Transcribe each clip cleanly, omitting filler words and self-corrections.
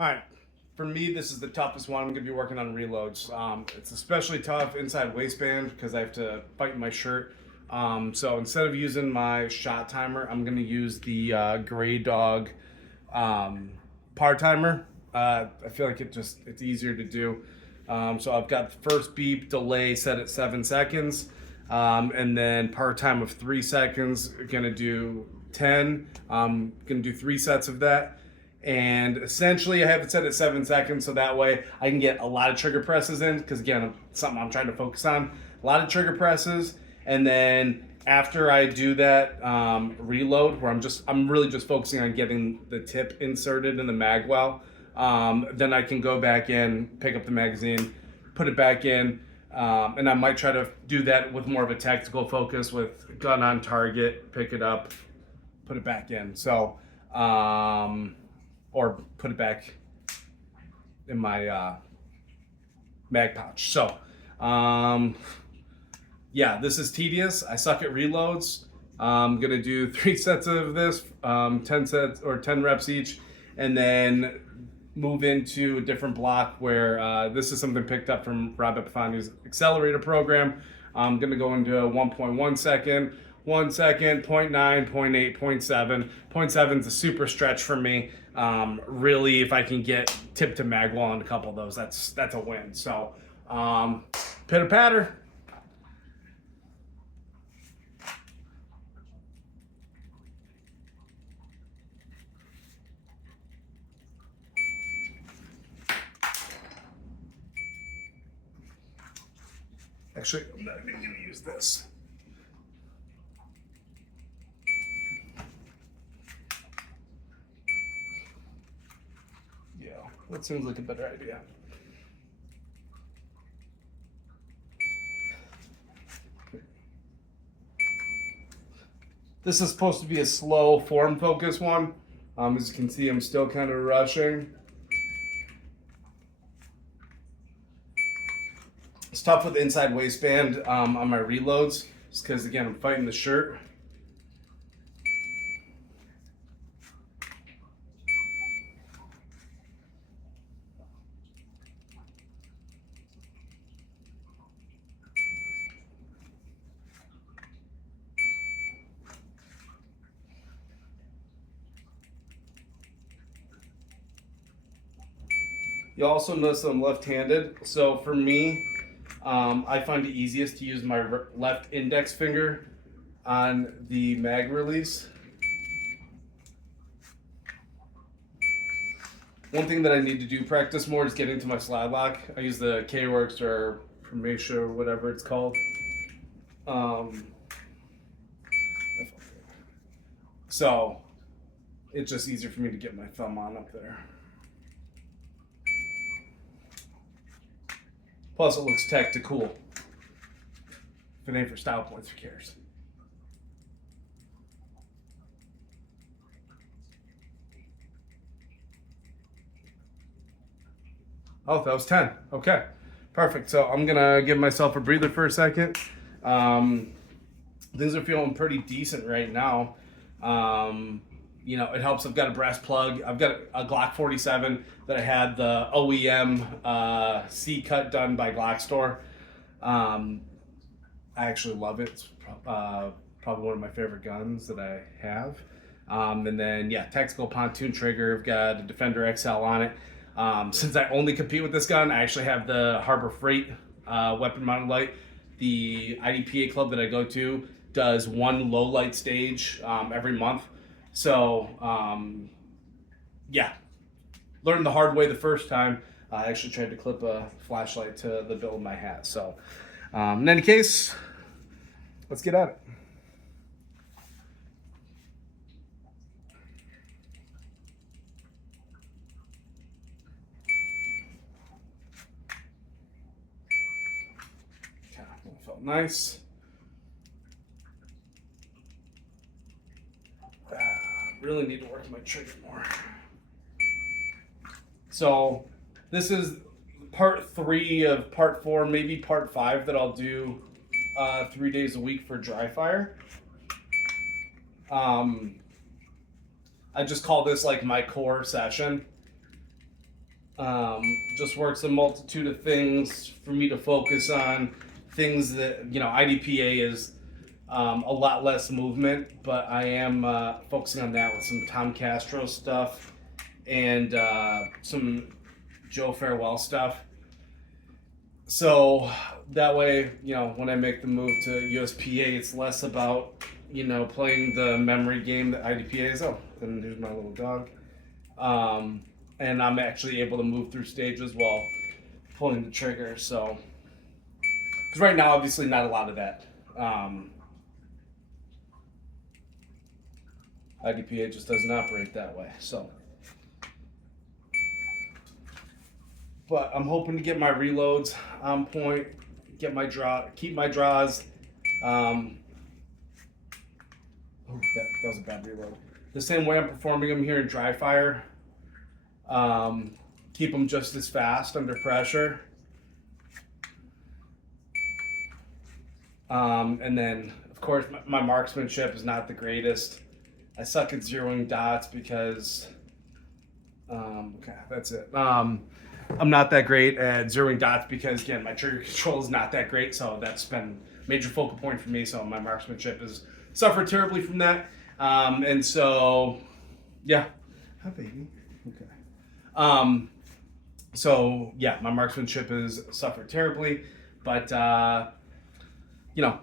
All right. For me, this is the toughest one. I'm going to be working on reloads. It's especially tough inside waistband because I have to fight my shirt. So instead of using my shot timer, I'm going to use the Gray Dog um, par timer. I feel like it's easier to do. So I've got the first beep delay set at 7 seconds, and then par time of 3 seconds. Gonna do 10. Gonna do 3 sets of that. And essentially, I have it set at 7 seconds so that way I can get a lot of trigger presses in because again, it's something I'm trying to focus on. A lot of trigger presses, and then after I do that reload, where I'm really just focusing on getting the tip inserted in the mag well, then I can go back in, pick up the magazine, put it back in, and I might try to do that with more of a tactical focus with gun on target, pick it up, put it back in. So, or put it back in my mag pouch. So, yeah, this is tedious. I suck at reloads. I'm gonna do 3 sets of this, 10 sets or 10 reps each, and then move into a different block where this is something picked up from Rob Epifani's accelerator program. I'm gonna go into 1.1 second, 1 second, 0.9, 0.8, 0.7. 0.7 is a super stretch for me. Really, if I can get tip to mag wall on a couple of those, that's a win. So, pitter patter. Actually, I'm not even gonna use this. Yeah, that seems like a better idea. This is supposed to be a slow form focus one. As you can see, I'm still kind of rushing. It's tough with inside waistband on my reloads, just because again I'm fighting the shirt. You also notice that I'm left-handed, so for me, I find it easiest to use my left index finger on the mag release. One thing that I need to do practice more is getting to my slide lock. I use the K-Works or Primatia or whatever it's called. So it's just easier for me to get my thumb on up there. Plus, it looks tactical. If it ain't for style points, who cares? Oh, that was 10. Okay, perfect. So I'm gonna give myself a breather for a second. Things are feeling pretty decent right now. You know, it helps. I've got a brass plug. I've got a Glock 47 that I had the OEM C cut done by Glock Store. I actually love it. It's probably one of my favorite guns that I have. And then, yeah, tactical pontoon trigger. I've got a Defender XL on it. Since I only compete with this gun, I actually have the Harbor Freight weapon mounted light. The IDPA club that I go to does one low light stage every month. So, yeah, learned the hard way the first time. I actually tried to clip a flashlight to the bill of my hat. So, in any case, let's get at it. Okay, that felt nice. Really need to work my trigger more. So this is part 3 of part 4, maybe part 5 that I'll do 3 days a week for Dryfire. I just call this like my core session. Just works a multitude of things for me to focus on. Things that, IDPA is a lot less movement, but I am focusing on that with some Tom Castro stuff and some Joe Farewell stuff. So that way, when I make the move to USPA, it's less about, playing the memory game that IDPA is. Oh, and here's my little dog. And I'm actually able to move through stages while pulling the trigger. So, because right now, obviously, not a lot of that. IDPA just doesn't operate that way. So, but I'm hoping to get my reloads on point, keep my draws. That was a bad reload. The same way I'm performing them here in Dryfire. Keep them just as fast under pressure. And then, of course, my marksmanship is not the greatest. I suck at zeroing dots because, okay, that's it. I'm not that great at zeroing dots because, again, my trigger control is not that great. So that's been a major focal point for me. So my marksmanship has suffered terribly from that. And so, yeah. Hi, baby. Okay. So yeah, my marksmanship has suffered terribly, but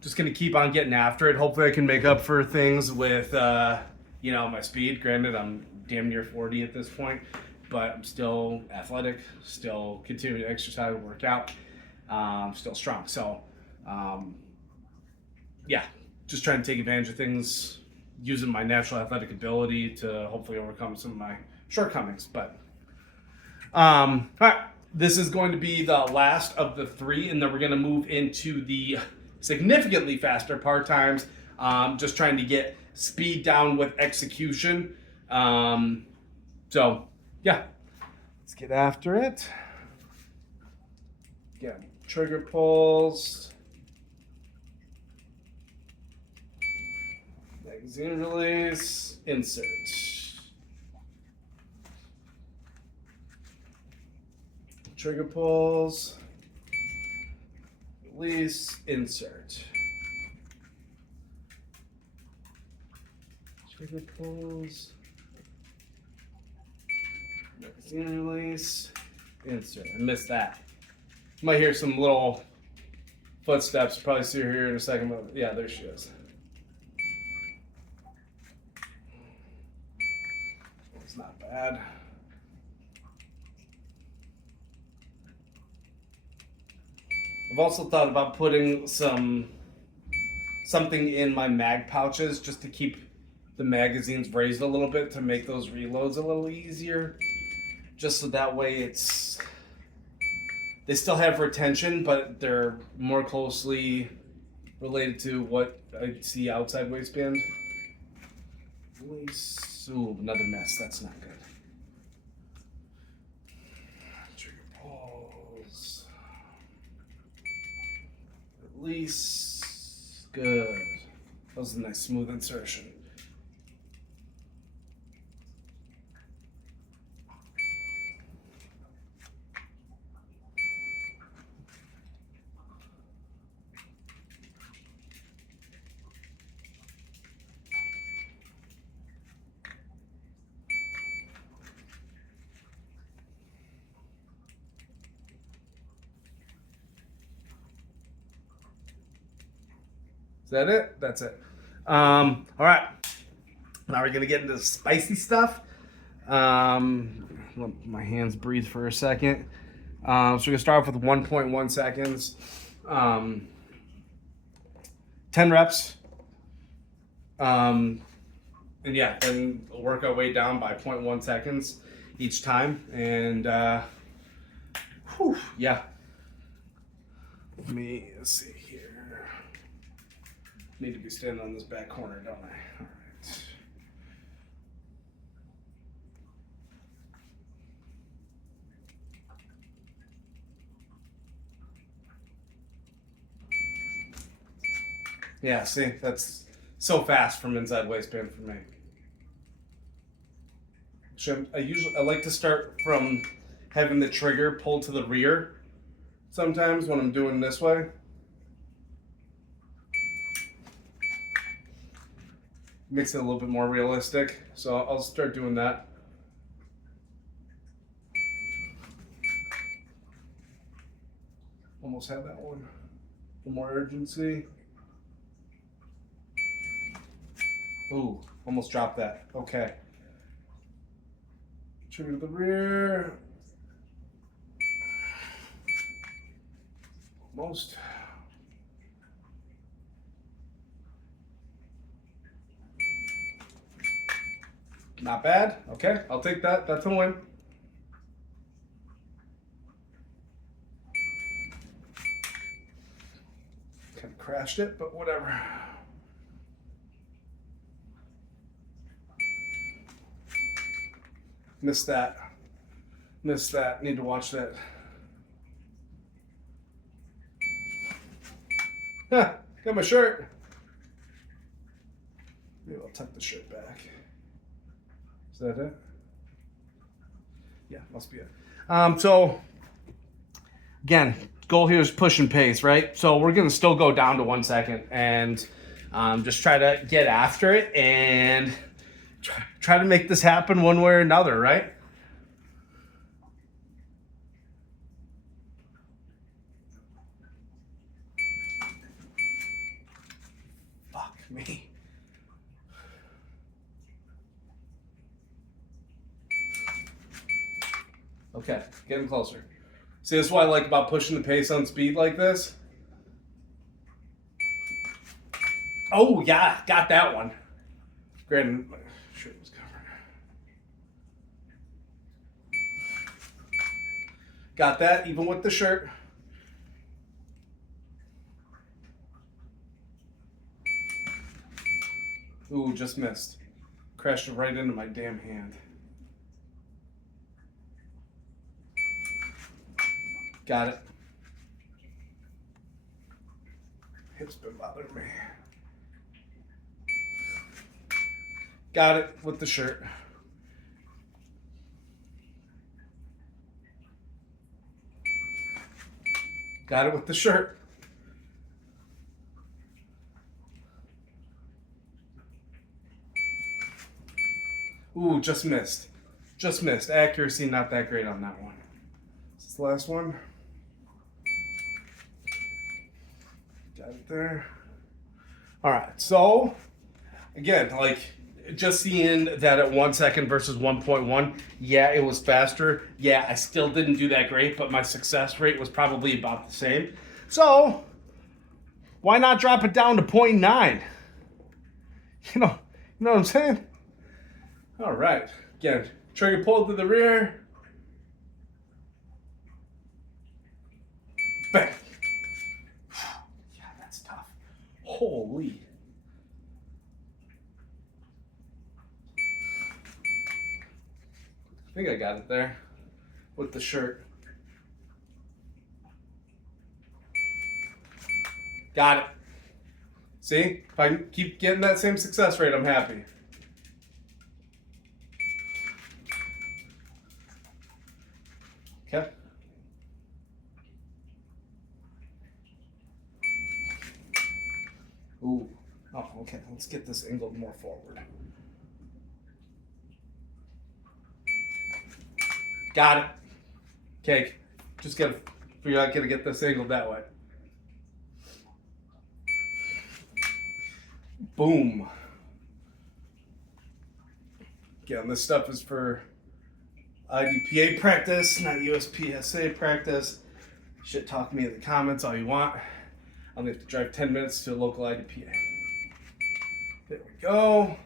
just gonna keep on getting after it. Hopefully, I can make up for things with my speed. Granted, I'm damn near 40 at this point, but I'm still athletic, still continuing to exercise and work out, still strong. So just trying to take advantage of things, using my natural athletic ability to hopefully overcome some of my shortcomings. But all right, this is going to be the last of the 3, and then we're going to move into the significantly faster part times. Just trying to get speed down with execution. So yeah, let's get after it. Again, trigger pulls, magazine release, insert. Trigger pulls, release, insert. Trigger pulls, magazine release, insert. I missed that. You might hear some little footsteps. Probably see her here in a second, but yeah, there she is. It's not bad. I've also thought about putting something in my mag pouches just to keep the magazines raised a little bit to make those reloads a little easier. Just so that way they still have retention, but they're more closely related to what I see outside waistband. Release. Ooh, another mess. That's not good. Trigger pulls. Release. Good. That was a nice smooth insertion. Is that it? That's it. All right. Now we're gonna get into the spicy stuff. Let my hands breathe for a second. So we're gonna start off with 1.1 seconds. 10 reps. And yeah, then we'll work our way down by 0.1 seconds each time. And yeah. Let me see here. Need to be standing on this back corner, don't I? All right. Yeah, see, that's so fast from inside waistband for me. I like to start from having the trigger pull to the rear sometimes when I'm doing this way. Makes it a little bit more realistic. So I'll start doing that. Almost had that one. A little more urgency. Ooh, almost dropped that. Okay. Trigger to the rear. Almost. Not bad. Okay, I'll take that. That's a win. Kind of crashed it, but whatever. Missed that. Missed that. Need to watch that. Huh, got my shirt. Maybe I'll tuck the shirt back. Is that it? Yeah, must be it. So again, goal here is push and pace, right? So we're gonna still go down to 1 second and just try to get after it and try to make this happen one way or another, right? Fuck me. Okay, getting closer. See, this is what I like about pushing the pace on speed like this. Oh, yeah, got that one. Granted, my shirt was covered. Got that, even with the shirt. Ooh, just missed. Crashed right into my damn hand. Got it. Hip's been bothering me. Got it with the shirt. Got it with the shirt. Ooh, just missed. Just missed. Accuracy not that great on that one. Is this the last one? Got it there. All right, so again, like just seeing that at 1 second versus 1.1, yeah, it was faster. Yeah, I still didn't do that great, but my success rate was probably about the same. So why not drop it down to 0.9? You know what I'm saying? All right, again, trigger pull to the rear. Bang. Yeah, that's tough. Holy. I think I got it there with the shirt. Got it. See, if I keep getting that same success rate, I'm happy. Okay. Ooh. Oh, okay. Let's get this angled more forward. Got it. Okay. Just gotta figure out how to get this angled that way. Boom. Again, this stuff is for IDPA practice, not USPSA practice. Shit, talk to me in the comments all you want. I'll have to drive 10 minutes to a local IDPA. There we go.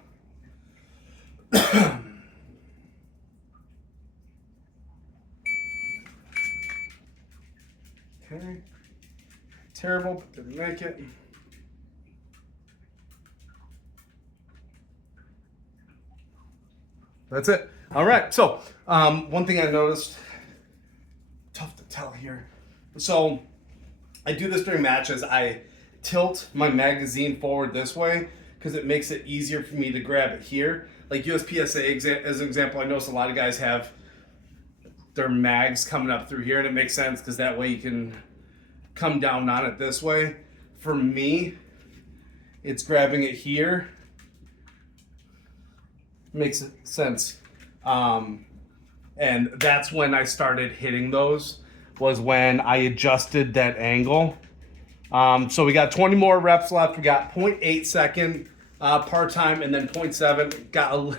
Okay. Terrible, but didn't make it. That's it. All right. So, one thing I noticed, tough to tell here. So, I do this during matches. I tilt my magazine forward this way because it makes it easier for me to grab it here. Like USPSA as an example, I notice a lot of guys have their mags coming up through here, and it makes sense because that way you can come down on it this way. For me, it's grabbing it here. Makes sense. And that's when I started hitting those, was when I adjusted that angle. So we got 20 more reps left. We got 0.8 second part time, and then 0.7. Got a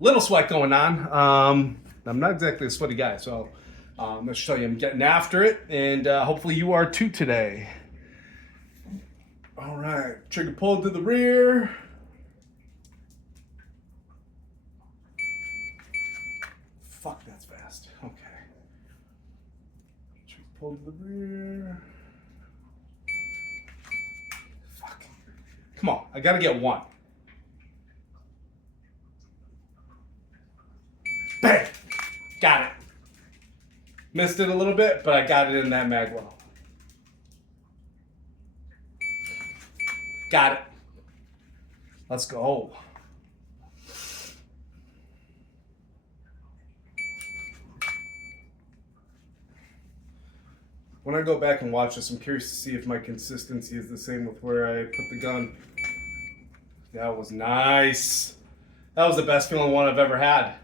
little sweat going on. I'm not exactly a sweaty guy, so let's show you I'm getting after it, and hopefully you are too today. All right, trigger pull to the rear. Fuck, that's fast. Okay. Trigger pull to the rear. Fuck. Come on, I gotta get one. Bang! Got it. Missed it a little bit, but I got it in that mag well. Got it. Let's go. When I go back and watch this, I'm curious to see if my consistency is the same with where I put the gun. That was nice. That was the best feeling one I've ever had.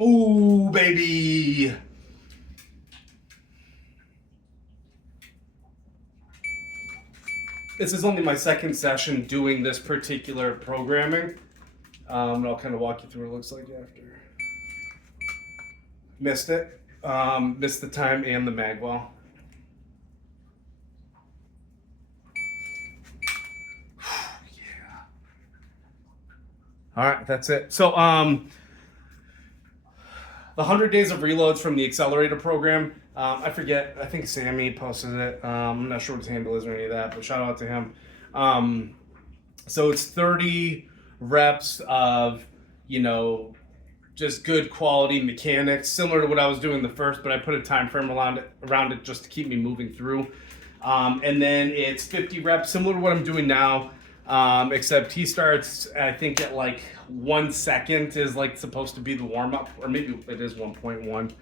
Ooh, baby. This is only my second session doing this particular programming. And I'll kind of walk you through what it looks like after. Missed it. Missed the time and the mag well. Yeah. All right, that's it. So, the 100 days of reloads from the accelerator program. I forget. I think Sammy posted it. I'm not sure what his handle is or any of that, but shout out to him. So it's 30 reps of, just good quality mechanics, similar to what I was doing the first, but I put a time frame around it just to keep me moving through. And then it's 50 reps, similar to what I'm doing now, except he starts, I think, at like 1 second is like supposed to be the warm up, or maybe it is 1.1.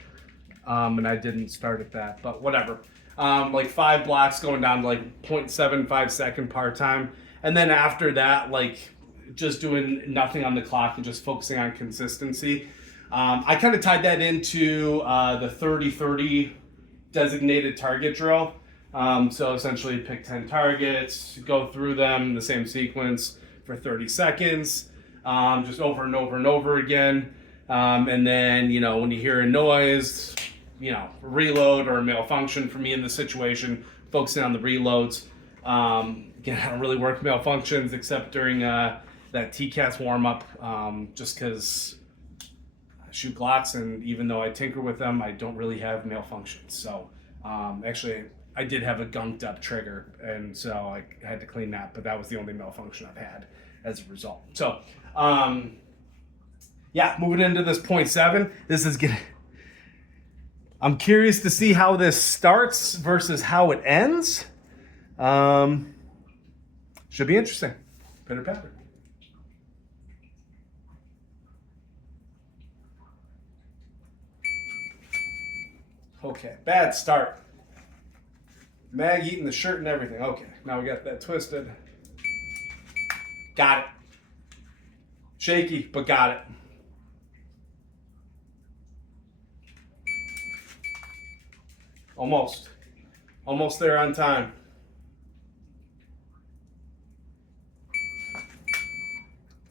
And I didn't start at that, but whatever. Like 5 blocks going down to like 0.75 second part time. And then after that, like just doing nothing on the clock and just focusing on consistency. I kind of tied that into the 30-30 designated target drill. So essentially pick 10 targets, go through them in the same sequence for 30 seconds, just over and over and over again. And then, when you hear a noise, reload or a malfunction for me in this situation, focusing on the reloads. Again, I don't really work malfunctions except during that TCAS warm-up, just because I shoot Glocks, and even though I tinker with them, I don't really have malfunctions. So actually, I did have a gunked up trigger, and so I had to clean that, but that was the only malfunction I've had as a result. So yeah, moving into this 0.7, this is gonna, I'm curious to see how this starts versus how it ends. Should be interesting. Pitter patter. Okay, bad start. Mag eating the shirt and everything. Okay, now we got that twisted. Got it. Shaky, but got it. Almost. Almost there on time.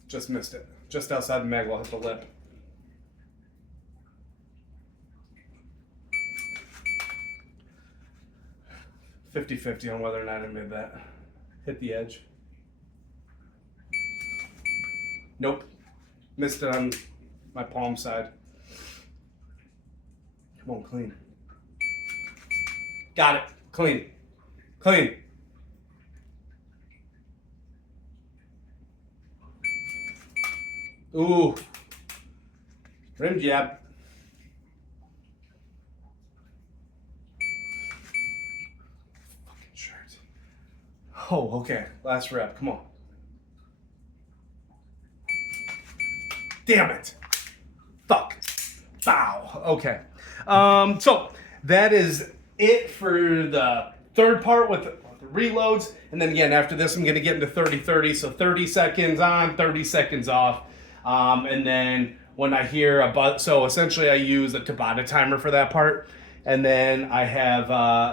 Just missed it. Just outside the mag wall, hit the lip. $50-50 on whether or not I made that. Hit the edge. Nope. Missed it on my palm side. Come on, clean. Got it. Clean. Clean. Ooh. Rim jab. Fucking shirt. Oh, okay. Last rep. Come on. Damn it. Fuck. Bow. Okay. So that is it for the third part with the reloads. And then again, after this, I'm going to get into 30-30. So 30 seconds on, 30 seconds off. And then when I hear a buzz, so essentially I use a Tabata timer for that part. And then I have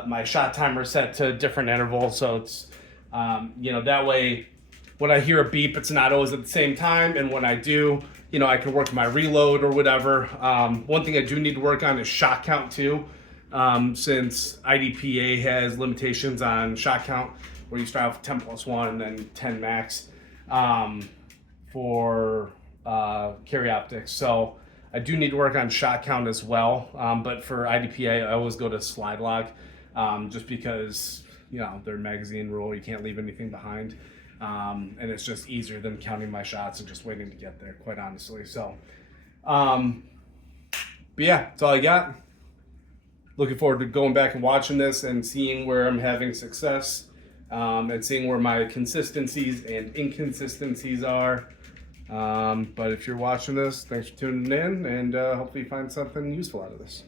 my shot timer set to different intervals. So it's, that way when I hear a beep, it's not always at the same time. And when I do, I can work my reload or whatever. One thing I do need to work on is shot count too. Since IDPA has limitations on shot count, where you start off with 10 plus 1 and then 10 max for carry optics. So I do need to work on shot count as well. But for IDPA, I always go to slide log just because, their magazine rule, you can't leave anything behind. And it's just easier than counting my shots and just waiting to get there, quite honestly. So, but yeah, that's all I got. Looking forward to going back and watching this and seeing where I'm having success, and seeing where my consistencies and inconsistencies are. But if you're watching this, thanks for tuning in, and hopefully you find something useful out of this.